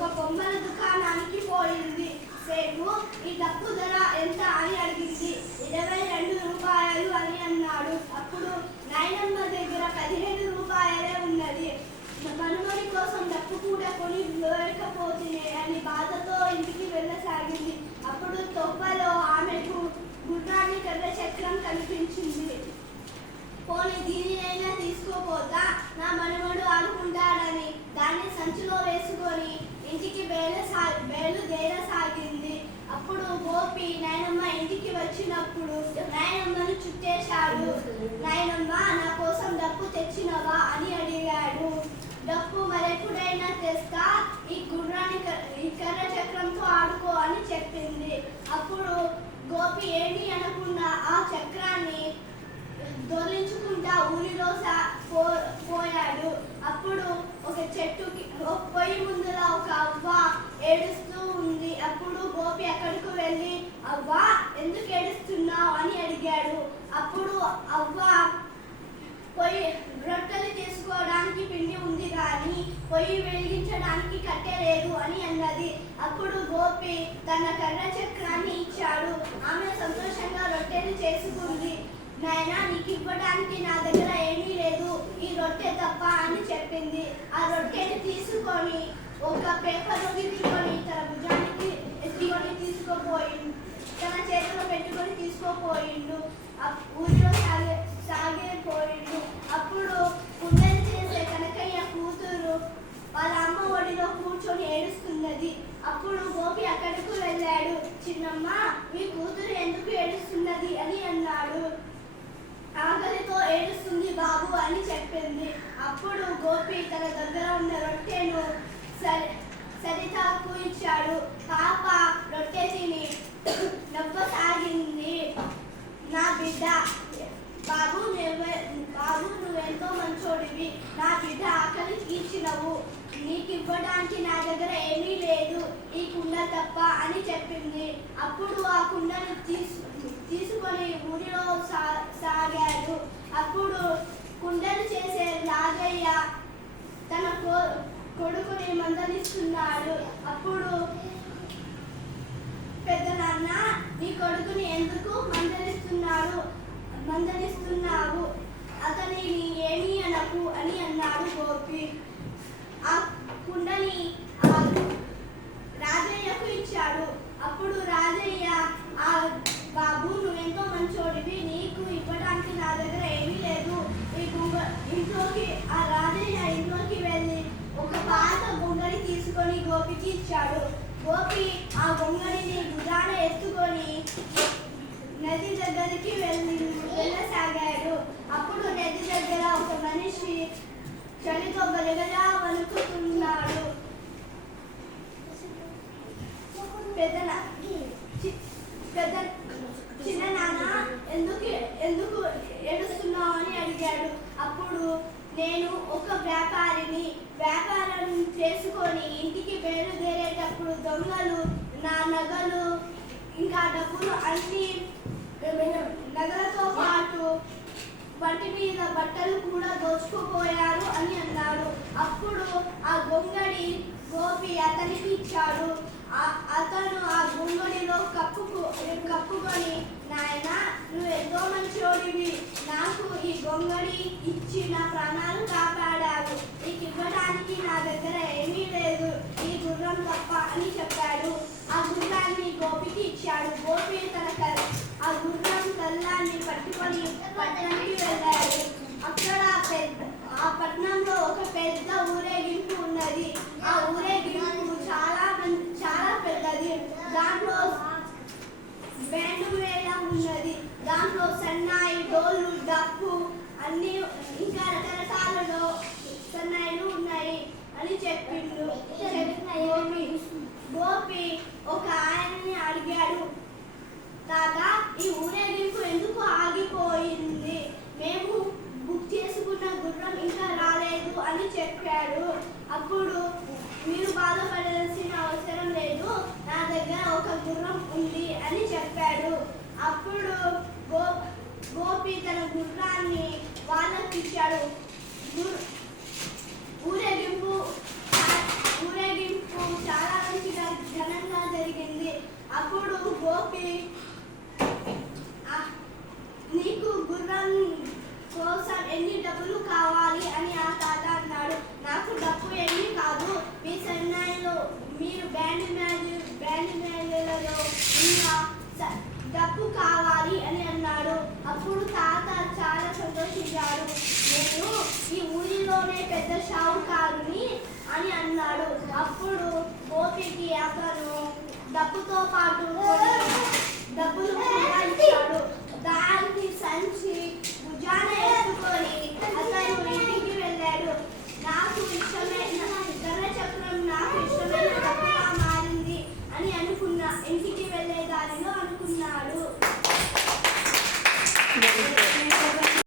ఒక బొమ్మల దుకాణానికి పోయింది. సేటు ఈ డప్పు ధర ఎంత అని అడిగింది. 22 రూపాయలు అని అన్నాడు. అప్పుడు నాయనమ్మ దగ్గర 17 రూపాయలే ఉన్నది. మనుమడి కోసం డప్పు కూడా కొని లేకపోతేనే అని బాధతో ఇంటికి వెళ్ళసాగింది. అప్పుడు తొప్పలో ఆమెకు గుర్రాన్ని కర్ర చక్రం కనిపించింది. పోనీ దీనినైనా తీసుకోపోతా, నా మనుమడు ఆడుకుంటాడని దాన్ని సంచిలో వేసుకొని ఇంటికి బయలుదేరసాగింది. అప్పుడు గోపి నాయనమ్మ ఇంటికి వచ్చినప్పుడు నాయనమ్మను చుట్టేశాడు. నాయనమ్మ, నా కోసం డప్పు తెచ్చినవా అని అడిగాడు. డప్పు మరెప్పుడైనా తెస్తా, ఈ కర్ర చక్రంతో ఆడుకో అని చెప్పింది. అప్పుడు గోపి ఏంటి అనుకున్న ఆ చక్రాన్ని దొర్లించుకుంటా ఊరిలో పోయాడు. అప్పుడు ఒక చెట్టుకి పొయ్యి ముందుల ఒక అవ్వ ఏడుస్తూ ఉంది. అప్పుడు గోపి అక్కడికి వెళ్ళి, అవ్వ ఎందుకు ఏడుస్తున్నావు అని అడిగాడు. అప్పుడు అవ్వ, పొయ్యి రొట్టెలు చేసుకోవడానికి పిండి ఉంది కానీ పొయ్యి వెలిగించడానికి కట్టెలేదు అని అన్నది. అప్పుడు గోపి తన కర్ర చక్రాన్ని ఇచ్చాడు. ఆమె సంతోషంగా రొట్టెలు చేసుకుంది. నాయనా, నీకు ఇవ్వడానికి నా దగ్గర ఏమీ లేదు, ఈ రొట్టె తప్ప అని చెప్పింది. ఆ రొట్టెని తీసుకొని ఒక పేపర్ గిట్టుకొని తన భుజానికి ఎత్తుకొని తీసుకుపోయిండు. తన చేతిలో పెట్టుకొని తీసుకుపోయిండు. ఊరిలో సాగిపోయిండు. అప్పుడు కుండలు చేసే కనకయ్య కూతురు వాళ్ళ అమ్మ ఒడిలో కూర్చొని ఏడుస్తున్నది. అప్పుడు గోపి అక్కడికి వెళ్ళాడు. చిన్నమ్మ, మీ కూతురు ఎందుకు ఏడుస్తున్నది అని అన్నాడు. ఆకలితో ఏడుస్తుంది బాబు అని చెప్పింది. అప్పుడు గోపి తన దగ్గర ఉన్న రొట్టెను సరితకు ఇచ్చాడు. పాప రొట్టె తిని నవ్వసాగింది. నా బిడ్డ, బాబు నువ్వెంతో మంచోడివి, నా బిడ్డ ఆకలి తీర్చినవు, నీకు ఇవ్వడానికి నా దగ్గర ఏమీ లేదు, ఈ కుండ తప్ప అని చెప్పింది. అప్పుడు ఆ కుండను తీసుకొని ఊరిలో సాగాడు. అప్పుడు కుండలు చేసే రాజయ్య తన కొడుకుని మందలిస్తున్నాడు. అప్పుడు, పెద్ద నాన్న, నీ కొడుకుని ఎందుకు మందలిస్తున్నావు, అతనిని ఏమీ అనకు అని అన్నాడు గోపి. ఆ కుండని రాజయ్యకు ఇచ్చాడు. అప్పుడు రాజయ్య, బాబు నువ్వెంతో మంచోడివి, నీకు ఇవ్వడానికి నా దగ్గర ఏమీ లేదు, ఇంట్లోకి ఆ రాజయ్య ఇంట్లోకి వెళ్ళి ఒక పాత గొంగడి తీసుకొని గోపికి ఇచ్చాడు. గోపి ఆ గొంగడిని భుజాన ఎత్తుకొని నది దగ్గరికి వెళ్ళసాగాడు. అప్పుడు నది దగ్గర ఒక మనిషి చలితో గలగలా వణుకుతున్నాడు. చిన్న నాన్న, ఎందుకు ఏడుస్తున్నావు అని అడిగాడు. అప్పుడు, నేను ఒక వ్యాపారిని, వ్యాపారం చేసుకొని ఇంటికి బయలుదేరేటప్పుడు దొంగలు నా నగలు ఇంకా డబ్బులు అన్ని నగలతో పాటు వంటి మీద బట్టలు కూడా దోచుకుపోయారు అని అన్నాడు. అప్పుడు ఆ గొంగడి గోపి అతనికి ఇచ్చాడు. అతను ఆ గొంగడిలో కప్పుకొని, నాయనా, నువ్వు ఎంతో మంచోడివి, నాకు ఈ గొంగడి ఇచ్చి నా ప్రాణాలు కాపాడావు, నీకు ఇవ్వడానికి నా దగ్గర ఏమీ లేదు, ఈ గుర్రం తప్ప అని చెప్పాడు. ఆ గుర్రాన్ని గోపికి ఇచ్చాడు. గోపి ఆ గుర్రం కళ్ళాన్ని పట్టుకొని పట్టణానికి వెళ్ళాడు. అక్కడ ఆ పట్టణంలో ఒక పెద్ద ఊరేగింపు ఉన్నది. ఆ ఊరేగింపు చాలా పెద్దది. దాంట్లో బ్యాండ్ మేళం ఉన్నది. దాంట్లో సన్నాయి, డోలు, డప్పు అన్ని ఇంకా రకరకాలలో సన్నాయిలు ఉన్నాయి అని చెప్పిండు. గోపి ఒక ఆయన్ని అడిగాడు, తాత, ఈ ఊరేగింపు ఎందుకు ఆగిపోయింది? మేము బుక్ చేసుకున్న గుర్రం ఇంకా రాలేదు అని చెప్పాడు. అప్పుడు, మీరు బాధపడాల్సిన అవసరం లేదు, నా దగ్గర ఒక గుర్రం ఉంది అని చెప్పాడు. అప్పుడు గోపి తన గుర్రాన్ని వాళ్ళకి ఇచ్చాడు. ఊరేగింపు అని అన్నాడు. అప్పుడు తాత చాలా సంతోషించాడు. నేను ఈ ఊరిలోనే పెద్ద షావుకారుని అని అన్నాడు. అప్పుడు గోపికి అతను డప్పుతో పాటు